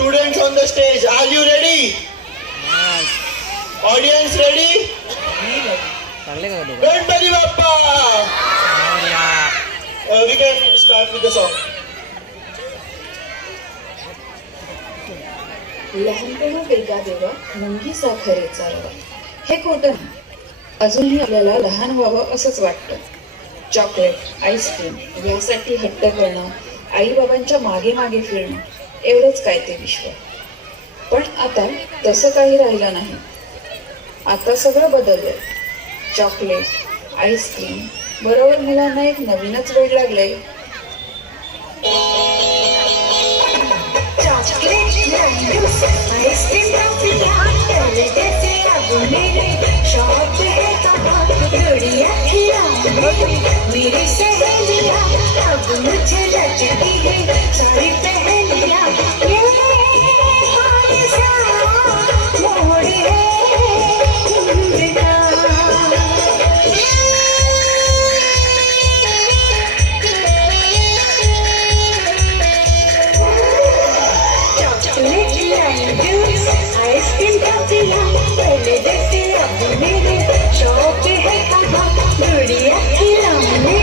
Students on the stage, are you ready? Audience ready? Ganpati Bappa! We can start with the song. लहानपणा वेगा देवा मुंगी साखरेचा रवा. हे खोटं नाही. अजूनही आपल्याला लहान व्हावं असंच वाटतं. चॉकलेट, आईस्क्रीम यासाठी हट्ट करणं, आई बाबांच्या मागे मागे फिरणं, एवढंच काय ते विश्व. पण आता तसं काही राहिलं नाही. आता सगळं बदललंय. चॉकलेट, आईस्क्रीम बरोबर मुलांना एक नवीनच वेड लागलंय. मेरी सहेलियां अब मुझे लगती है सारी पहेलियां ये कौन सा मोड़ है जिंदगा. चॉकलेट लाइम जूस आइसक्रीम टॉफियां पहले जैसे अब मेरे शौक है कहाँ गुड़िया खिलौने.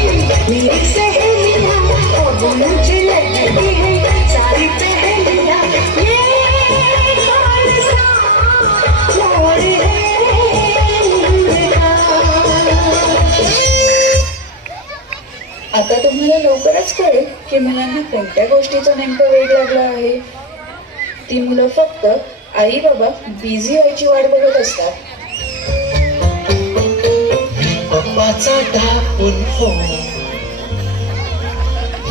मेरी सहेलियां अब मुझे लगती है सारी पहेलियां ये कौन सा मोड़ है जिंदगा. आता तुम्हाला लवकरच कळेल की मुलांना कोणत्या गोष्टीचा नेमकं वेग लागला आहे. ती मुलं फक्त आई बाबा बिझी व्हायची वाट बघत असतात. पप्पाचा ढापून फोन,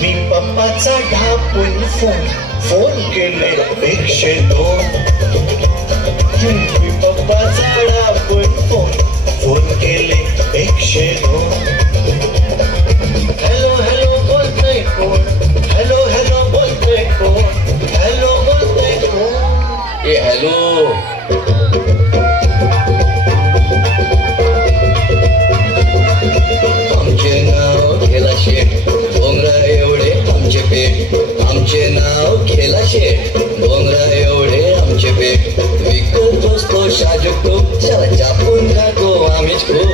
मी पप्पाचा ढापून फोन केले 102. मी पप्पाचा ढापून फोन केले 102. हॅलो हॅलो बोलतोय कोण, हॅलो हॅलो बोलतोय कोण, हॅलो बोलतोय कोण. ए हॅलो, आमचे नाव खेला शेठ, डोंगरा एवढे आमचे पेट. आमचे नाव खेला शेठ, डोंगरा एवढे आमचे पेट. विकत बसतो शाजूक तूप, शाला चापून खातो आम्हीच खूप.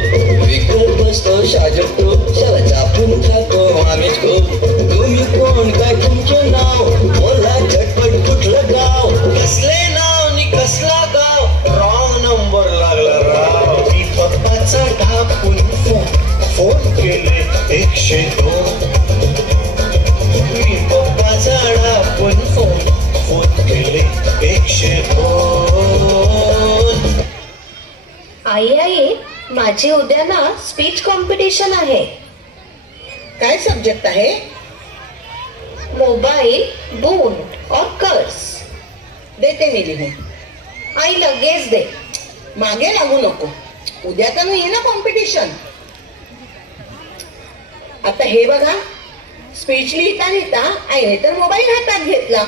विकत बसतो शाजूक तूप, शाला चापून खातो आम्हीच खूप. तुम्ही कोण, काय तुमचे नाव, बोला झटपट कुठलं गाव. कसले नाव नि कसला गाव, रॉंग नंबर लागला राव. मी पप्पाचा ढापून फोन केले 102. मी पप्पाचा ढापून फोन केले 102. आई आई, माझी उद्या ना स्पीच कॉम्पिटिशन आहे. काय सब्जेक्ट आहे? मोबाईल, बून और कर्स. देते मी लिहून. आई लगेच दे. मागे लागू नको, उद्या तर नाही ना कॉम्पिटिशन. आता हे बघा, स्पीच लिहिता लिहिता आईने तर मोबाईल हातात घेतला.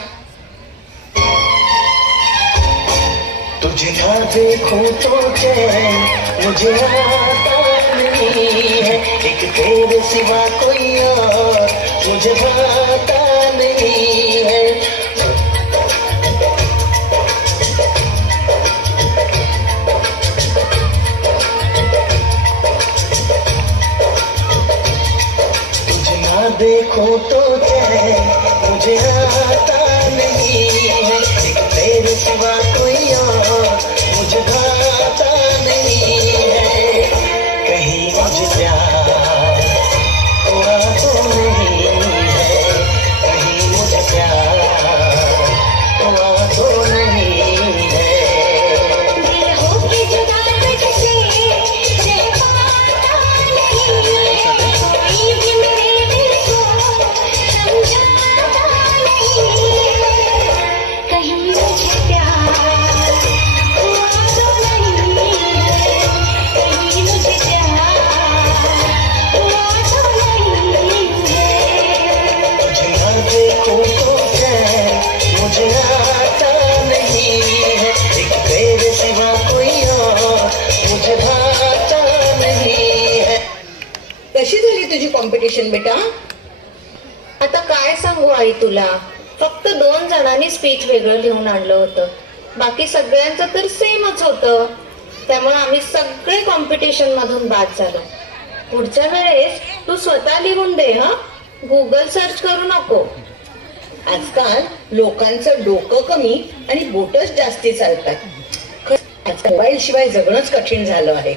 तुझे ना देखूं तो चैन मुझे आता नहीं है, एक तेरे सिवा कोई और मुझे भाता नहीं है. तुझे ना देखूं तो चैन मुझे आता नहीं है, एक तेरे सिवा कोई और मुझे भाता नहीं है. कहीं मुझे प्यार हुआ तो नहीं है, कहीं मुझे प्यार हुआ तो नहीं है. दिल हो के जुदा तुझसे रह पाता नहीं, कोई भी मेरे दिल को समझाता नहीं. कहीं मुझे प्यार हुआ तो नहीं है, कहीं मुझे प्यार हुआ तो नहीं है. तुझे ना देखूं तो चैन मुझे आता नहीं है, एक तेरे सिवा कोई और मुझे भाता नहीं है. कशी झाली तुझी कॉम्पिटिशन बेटा? आता काय सांगू आई तुला, फक्त 2 जणांनी स्पीच वेगळं लिहून आणलं होतं. बाकी सगळ्यांचं तर सेमच होतं. त्यामुळे आम्ही सगळे कॉम्पिटिशन मधून बाद झालो. पुढच्या वेळेस तू स्वतः लिहून दे हा, गुगल सर्च करू नको. आजकाल लोकांचं डोकं कमी आणि बोटच जास्ती चालतात. आज मोबाईल शिवाय जगणंच कठीण झालं आहे.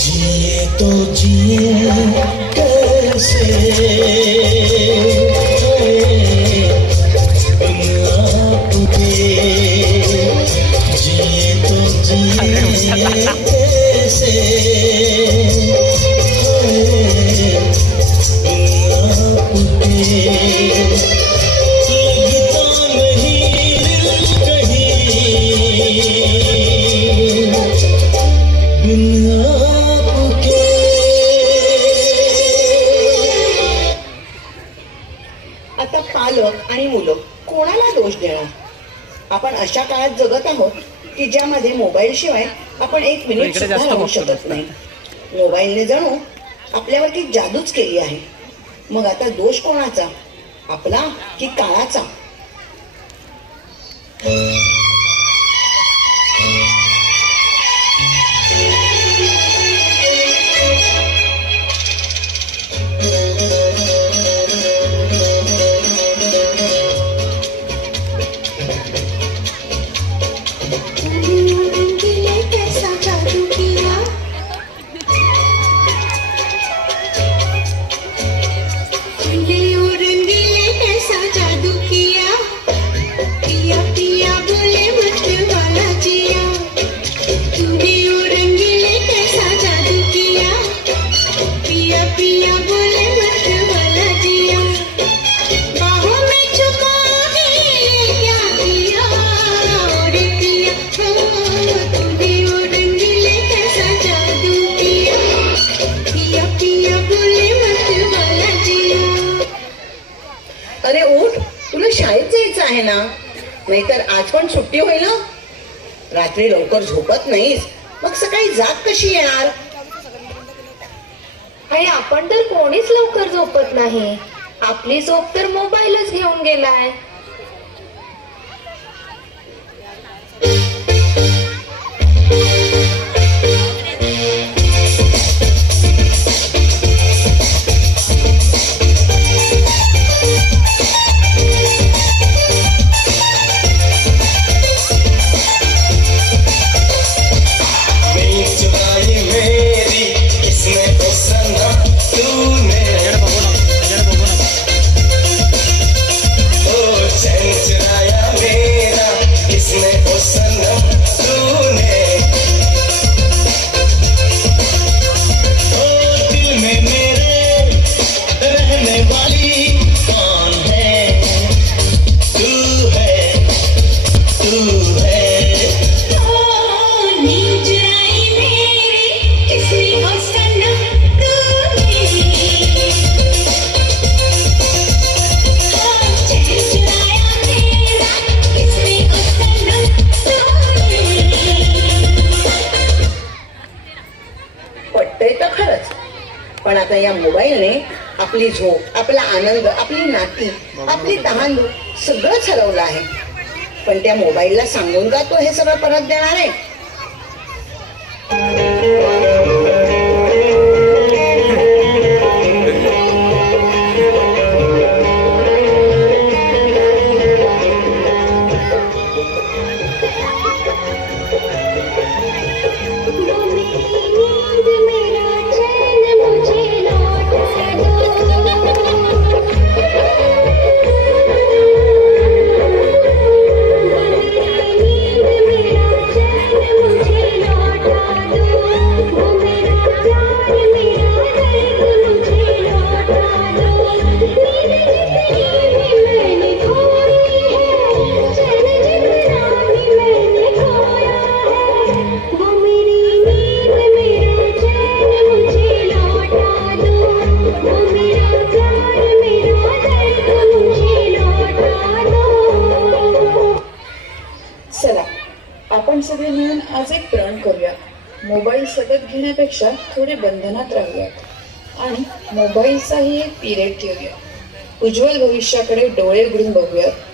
जिए तो जिए कैसे आपके, जिए तो जिए कैसे आपके, लगता नहीं कहीं बिन आपके. आता पालक आणि मुलं कोणाला दोष देणार? आपण अशा काळात जगत आहोत की ज्यामध्ये मोबाईल शिवाय आपण 1 मिनिट सुद्धा राहू शकत नाही. मोबाईलने जणू आपल्यावर ती जादूच केली आहे. मग आता दोष कोणाचा, आपला की काळाचा? रंगीले कैसा जादू किया, रंगीले ओ रंगीले कैसा जादू किया, पिया पिया बोले मत वाला जिया. तूने ओ रंगीले कैसा जादू किया, पिया पिया बोले मत वाला जिया. बाहों में छुपा के क्या किया रे पिया, तूने ओ रंगीले कैसा जादू किया, पिया पिया बोले मत वाला जिया. अरे उठ, तुला शाळेत जायचं आहे ना, नाहीतर आज पण सुट्टी होईल ना. रात्री लवकर झोपत नाहीस, मग सकाळी जाग कशी येणार? आणि आपण तर कोणीच लवकर झोपत नाही. आपली झोप तर मोबाईलच घेऊन गेलाय. नहीं चुराई मेरी किसने ओ सनम तूने, ओ चैन चुराया मेरा किसने ओ सनम तूने, ओ दिल में मेरे रहने वाली कौन है, तू है, तू है. नींद आई मेरी किसने ओ सनम तूने, चैन चुराया मेरा किसने ओ सनम तूने. पटतंय तर खरंच, पण आता या मोबाईलने आपली झोप, आपला आनंद, आपली नाती, आपली तहान सगळंच हरवलं आहे. पण त्या मोबाईलला सांगून का तो हे सगळं परत देणार आहे? नींद मेरा चैन मुझे लौटा दो, नींद मेरा चैन मुझे लौटा दो. सगळे मिळून आज एक प्रण करूया. मोबाईल सतत घेण्यापेक्षा थोडे बंधनात राहूयात आणि मोबाईलचाही एक पिरियड ठेवूया. उज्ज्वल भविष्याकडे डोळे उघडून बघूयात.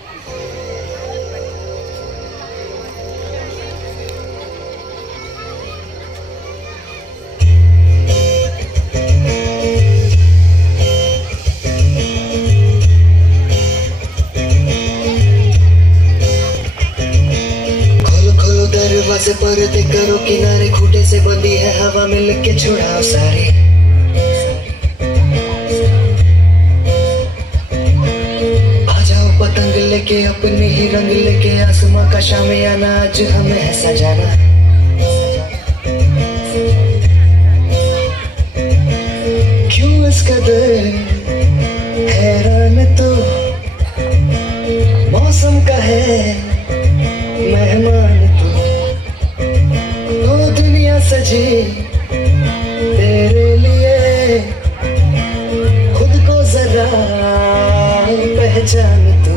दरवाजे पर्दे करो किनारे, खूटे से बंदी है हवा में लिख के छुड़ाओ सारे. आ जाओ पतंग लेके अपने ही रंग लेके, आसमां का शामियाना आज हमें है सजाना. क्यों इस कदर हैरान तू, मौसम का है मेहमान तू. ओ दुनिया सजी तेरे लिए, खुद को जरा पहचान तू.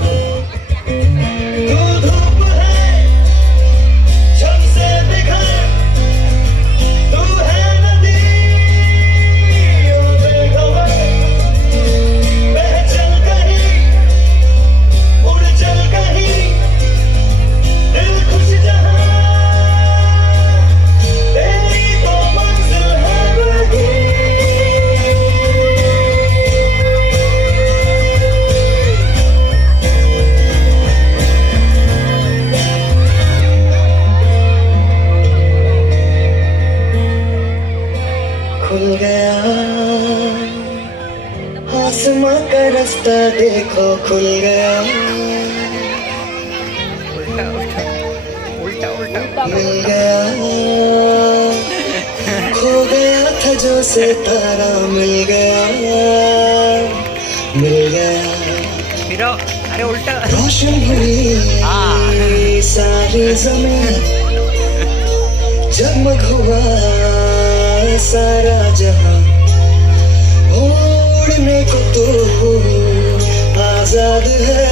तू धूप है जब से बिखर, तू है नदी ओ बेखबर. बह चल कहीं, उड़ चल कहीं, दिल खुश जहां, तेरी तो मंजिल है वही. खुल गया आसमां का रास्ता, देखो खुल गया. मिल गया, खो गया था जो सितारा, मिल गया, मिल गया. अरे उल्टा रोशन हुई सारी जमीन, जगमग हुआ सारा जहां. उड़ने को तो आजाद है